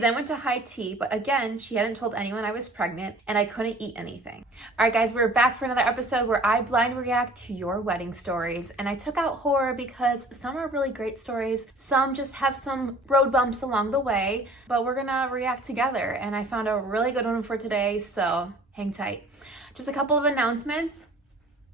Then went to high tea, but again, she hadn't told anyone I was pregnant and I couldn't eat anything. All right, guys, we're back for another episode where I blind react to your wedding stories. And I took out horror because some are really great stories. Some just have some road bumps along the way, but we're gonna react together. And I found a really good one for today, so hang tight. Just a couple of announcements.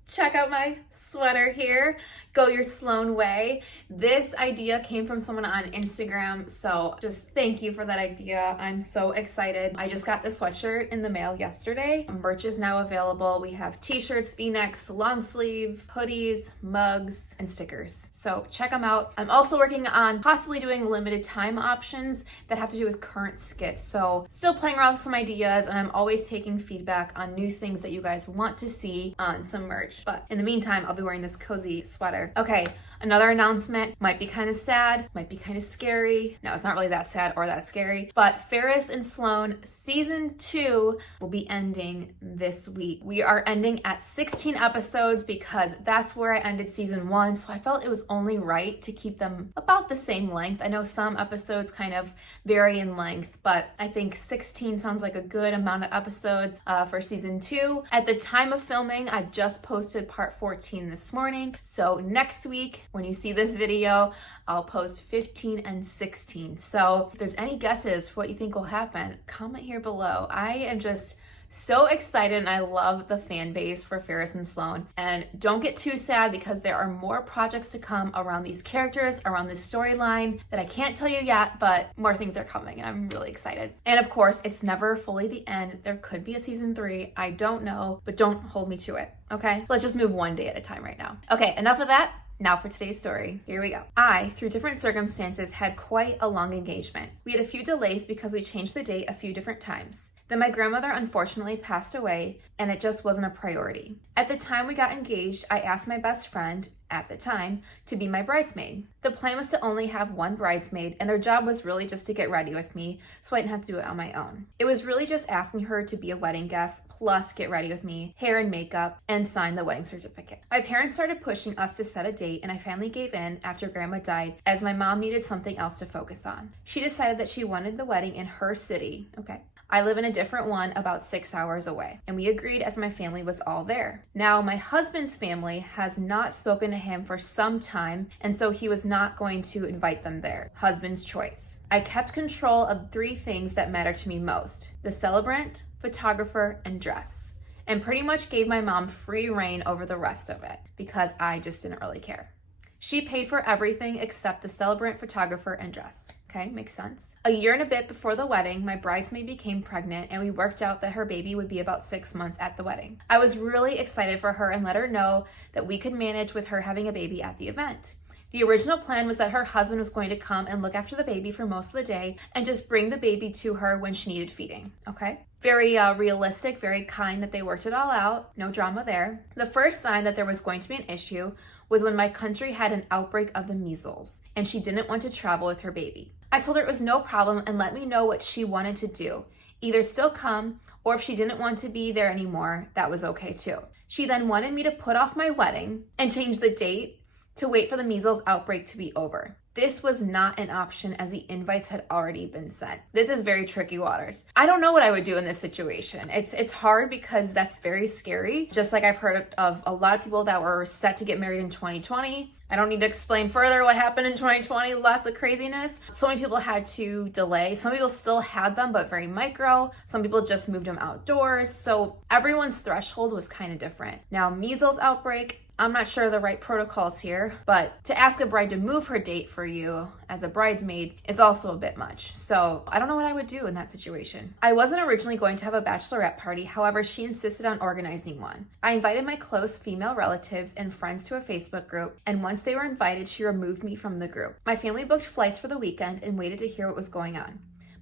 Check out my sweater here. Go your Sloan way. This idea came from someone on Instagram, so just thank you for that idea. I'm so excited. I just got the sweatshirt in the mail yesterday. Merch is now available. We have t-shirts, v-necks, long sleeve, hoodies, mugs, and stickers. So check them out. I'm also working on possibly doing limited time options that have to do with current skits. So still playing around with some ideas, and I'm always taking feedback on new things that you guys want to see on some merch. But in the meantime, I'll be wearing this cozy sweater. Okay, another announcement, might be kind of sad, might be kind of scary. No, it's not really that sad or that scary, but Ferris and Sloan season 2 will be ending this week. We are ending at 16 episodes because that's where I ended season 1, so I felt it was only right to keep them about the same length. I know some episodes kind of vary in length, but I think 16 sounds like a good amount of episodes for season 2. At the time of filming, I just posted part 14 this morning, so next week, when you see this video, I'll post 15 and 16. So if there's any guesses for what you think will happen, comment here below. I am just so excited and I love the fan base for Ferris and Sloan. And don't get too sad because there are more projects to come around these characters, around this storyline that I can't tell you yet, but more things are coming and I'm really excited. And of course, it's never fully the end. There could be a season 3. I don't know, but don't hold me to it, okay? Let's just move one day at a time right now. Okay, enough of that. Now for today's story. Here we go. I, through different circumstances, had quite a long engagement. We had a few delays because we changed the date a few different times. Then my grandmother unfortunately passed away and it just wasn't a priority. At the time we got engaged, I asked my best friend, at the time, to be my bridesmaid. The plan was to only have one bridesmaid and their job was really just to get ready with me so I didn't have to do it on my own. It was really just asking her to be a wedding guest plus get ready with me, hair and makeup, and sign the wedding certificate. My parents started pushing us to set a date and I finally gave in after grandma died as my mom needed something else to focus on. She decided that she wanted the wedding in her city. Okay. I live in a different one about 6 hours away, and we agreed as my family was all there. Now, my husband's family has not spoken to him for some time, and so he was not going to invite them there. Husband's choice. I kept control of 3 things that matter to me most: the celebrant, photographer, and dress, and pretty much gave my mom free reign over the rest of it because I just didn't really care. She paid for everything except the celebrant, photographer, and dress. Okay, makes sense. A year and a bit before the wedding, my bridesmaid became pregnant and we worked out that her baby would be about 6 months at the wedding. I was really excited for her and let her know that we could manage with her having a baby at the event. The original plan was that her husband was going to come and look after the baby for most of the day and just bring the baby to her when she needed feeding, okay? Very realistic, very kind that they worked it all out. No drama there. The first sign that there was going to be an issue was when my country had an outbreak of the measles and she didn't want to travel with her baby. I told her it was no problem and let me know what she wanted to do. Either still come or if she didn't want to be there anymore, that was okay too. She then wanted me to put off my wedding and change the date to wait for the measles outbreak to be over. This was not an option as the invites had already been sent. This is very tricky waters. I don't know what I would do in this situation. It's hard because that's very scary. Just like I've heard of a lot of people that were set to get married in 2020. I don't need to explain further what happened in 2020, lots of craziness. So many people had to delay. Some people still had them, but very micro. Some people just moved them outdoors. So everyone's threshold was kind of different. Now, measles outbreak, I'm not sure the right protocols here, but to ask a bride to move her date for you as a bridesmaid is also a bit much. So I don't know what I would do in that situation. I wasn't originally going to have a bachelorette party. However, she insisted on organizing one. I invited my close female relatives and friends to a Facebook group, and once they were invited, she removed me from the group. My family booked flights for the weekend and waited to hear what was going on.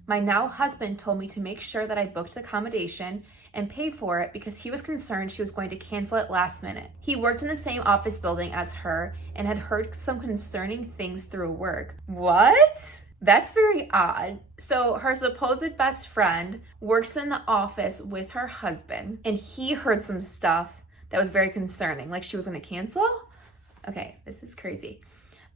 My now husband told me to make sure that I booked the accommodation and paid for it because he was concerned she was going to cancel it last minute. He worked in the same office building as her and had heard some concerning things through work. What? That's very odd. So her supposed best friend works in the office with her husband and he heard some stuff that was very concerning, like she was going to cancel? Okay, this is crazy.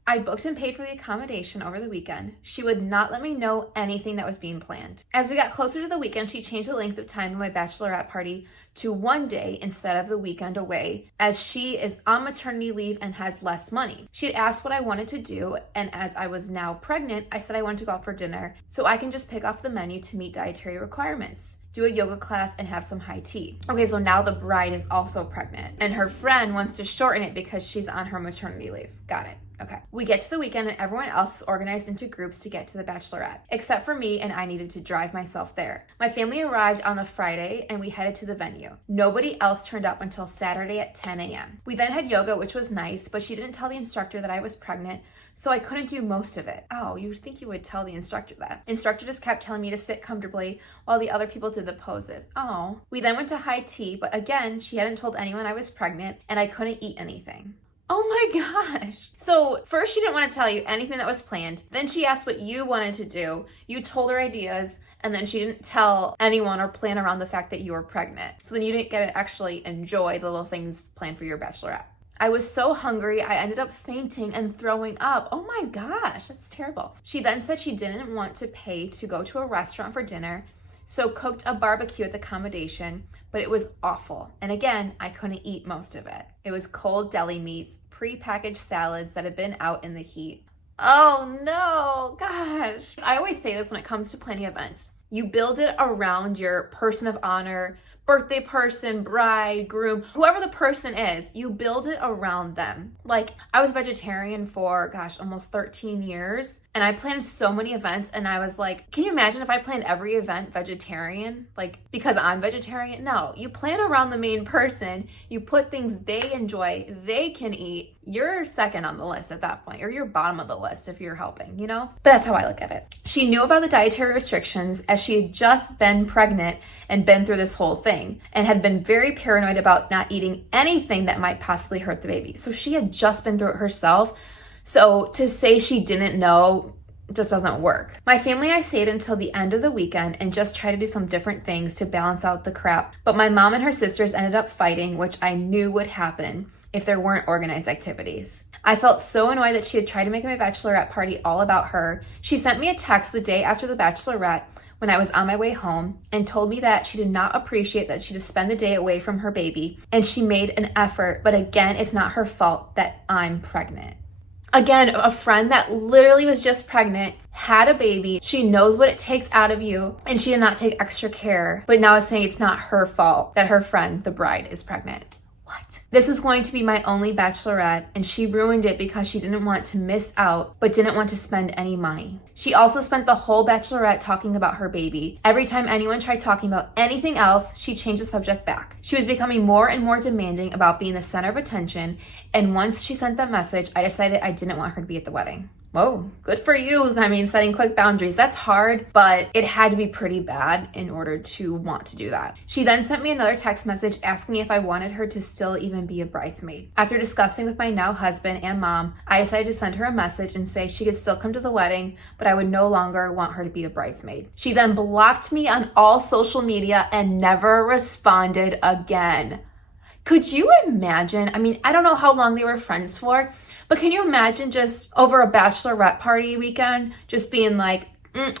I booked and paid for the accommodation over the weekend. She would not let me know anything that was being planned. As we got closer to the weekend, she changed the length of time of my bachelorette party to 1 day instead of the weekend away, as she is on maternity leave and has less money. She had asked what I wanted to do, and as I was now pregnant, I said I wanted to go out for dinner so I can just pick off the menu to meet dietary requirements, do a yoga class, and have some high tea. Okay, so now the bride is also pregnant, and her friend wants to shorten it because she's on her maternity leave. Got it. Okay. We get to the weekend and everyone else is organized into groups to get to the Bachelorette, except for me, and I needed to drive myself there. My family arrived on the Friday and we headed to the venue. Nobody else turned up until Saturday at 10 a.m. We then had yoga, which was nice, but she didn't tell the instructor that I was pregnant, so I couldn't do most of it. Oh, you think you would tell the instructor that. Instructor just kept telling me to sit comfortably while the other people did the poses. Oh. We then went to high tea, but again, she hadn't told anyone I was pregnant and I couldn't eat anything. Oh my gosh. So first she didn't want to tell you anything that was planned. Then she asked what you wanted to do. You told her ideas, and then she didn't tell anyone or plan around the fact that you were pregnant. So then you didn't get to actually enjoy the little things planned for your bachelorette. I was so hungry, I ended up fainting and throwing up. Oh my gosh, that's terrible. She then said she didn't want to pay to go to a restaurant for dinner, so cooked a barbecue at the accommodation, but it was awful. And again, I couldn't eat most of it. It was cold deli meats, pre-packaged salads that had been out in the heat. Oh no, gosh. I always say this when it comes to planning events. You build it around your person of honor, birthday person, bride, groom, whoever the person is, you build it around them. Like, I was vegetarian for, almost 13 years, and I planned so many events, and I was like, can you imagine if I planned every event vegetarian? Like, because I'm vegetarian? No, you plan around the main person, you put things they enjoy, they can eat. You're second on the list at that point, or you're bottom of the list if you're helping, you know? But that's how I look at it. She knew about the dietary restrictions as she had just been pregnant and been through this whole thing, and had been very paranoid about not eating anything that might possibly hurt the baby. So she had just been through it herself. So to say she didn't know just doesn't work. My family and I stayed until the end of the weekend and just tried to do some different things to balance out the crap. But my mom and her sisters ended up fighting, which I knew would happen if there weren't organized activities. I felt so annoyed that she had tried to make my bachelorette party all about her. She sent me a text the day after the bachelorette when I was on my way home and told me that she did not appreciate that she had to spend the day away from her baby, and she made an effort, but again, it's not her fault that I'm pregnant. Again, a friend that literally was just pregnant, had a baby, she knows what it takes out of you, and she did not take extra care, but now is saying it's not her fault that her friend, the bride, is pregnant. What? This was going to be my only bachelorette, and she ruined it because she didn't want to miss out, but didn't want to spend any money. She also spent the whole bachelorette talking about her baby. Every time anyone tried talking about anything else, she changed the subject back. She was becoming more and more demanding about being the center of attention, and once she sent that message, I decided I didn't want her to be at the wedding. Whoa, good for you. I mean, setting quick boundaries. That's hard, but it had to be pretty bad in order to want to do that. She then sent me another text message asking me if I wanted her to still even be a bridesmaid. After discussing with my now husband and mom, I decided to send her a message and say she could still come to the wedding, but I would no longer want her to be a bridesmaid. She then blocked me on all social media and never responded again. Could you imagine? I mean, I don't know how long they were friends for, but can you imagine just over a bachelorette party weekend, just being like,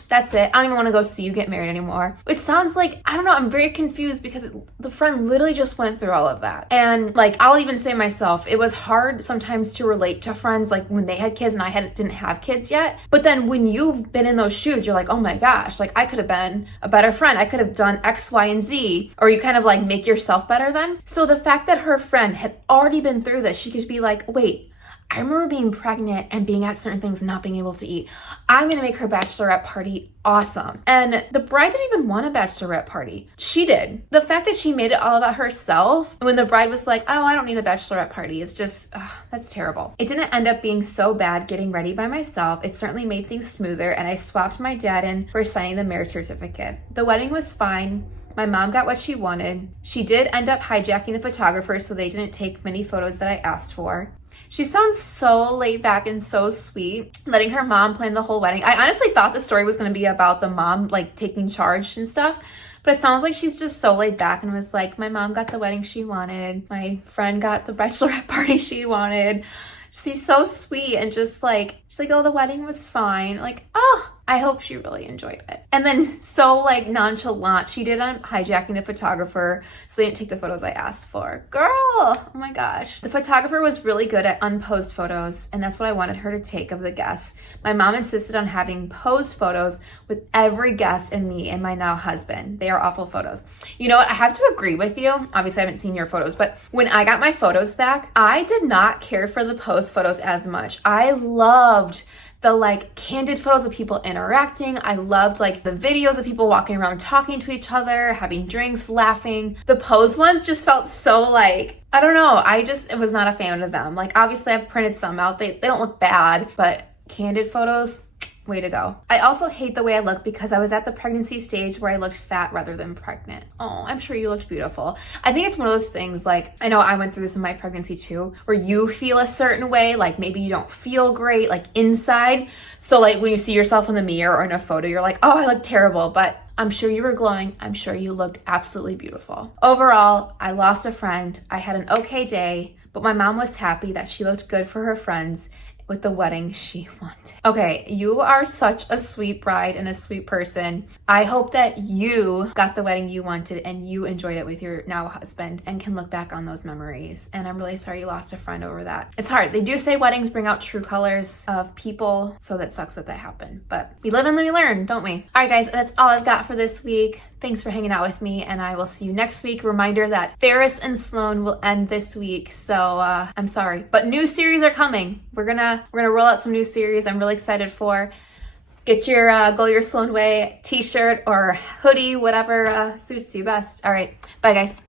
that's it. I don't even want to go see you get married anymore. It sounds like, I don't know, I'm very confused because the friend literally just went through all of that. And like, I'll even say myself, it was hard sometimes to relate to friends like when they had kids and I didn't have kids yet. But then when you've been in those shoes, you're like, oh my gosh, like I could have been a better friend. I could have done X, Y, and Z. Or you kind of like make yourself better then. So the fact that her friend had already been through this, she could be like, wait, I remember being pregnant and being at certain things and not being able to eat. I'm gonna make her bachelorette party awesome. And the bride didn't even want a bachelorette party. She did. The fact that she made it all about herself, when the bride was like, oh, I don't need a bachelorette party, is just, that's terrible. It didn't end up being so bad getting ready by myself. It certainly made things smoother, and I swapped my dad in for signing the marriage certificate. The wedding was fine. My mom got what she wanted. She did end up hijacking the photographers so they didn't take many photos that I asked for. She sounds so laid back and so sweet, letting her mom plan the whole wedding. I honestly thought the story was going to be about the mom like taking charge and stuff, but it sounds like she's just so laid back and was like, my mom got the wedding she wanted. My friend got the bachelorette party she wanted. she's so sweet and just like, she's like, oh, the wedding was fine. Like, oh, I hope she really enjoyed it. And then so like nonchalant, she did on hijacking the photographer, so they didn't take the photos I asked for. Girl, oh my gosh. The photographer was really good at unposed photos, and that's what I wanted her to take of the guests. My mom insisted on having posed photos with every guest and me and my now husband. They are awful photos. You know what? I have to agree with you. Obviously, I haven't seen your photos, but when I got my photos back, I did not care for the posed photos as much. I loved the like candid photos of people interacting. I loved like the videos of people walking around talking to each other, having drinks, laughing. The posed ones just felt so like, I don't know, I was not a fan of them. Like obviously I've printed some out. They don't look bad, but candid photos, way to go. I also hate the way I look because I was at the pregnancy stage where I looked fat rather than pregnant. Oh, I'm sure you looked beautiful. I think it's one of those things, like, I know I went through this in my pregnancy too, where you feel a certain way, like maybe you don't feel great, like inside. So like when you see yourself in the mirror or in a photo, you're like, oh, I look terrible, but I'm sure you were glowing. I'm sure you looked absolutely beautiful. Overall, I lost a friend. I had an okay day, but my mom was happy that she looked good for her friends with the wedding she wanted. Okay, you are such a sweet bride and a sweet person. I hope that you got the wedding you wanted and you enjoyed it with your now husband and can look back on those memories. And I'm really sorry you lost a friend over that. It's hard. They do say weddings bring out true colors of people, so that sucks that happened. But we live and we learn, don't we? All right, guys, that's all I've got for this week. Thanks for hanging out with me, and I will see you next week. Reminder that Ferris and Sloan will end this week, so I'm sorry, but new series are coming. We're gonna roll out some new series. I'm really excited for. Get your Go Your Sloan Way t-shirt or hoodie, whatever suits you best. All right, bye guys.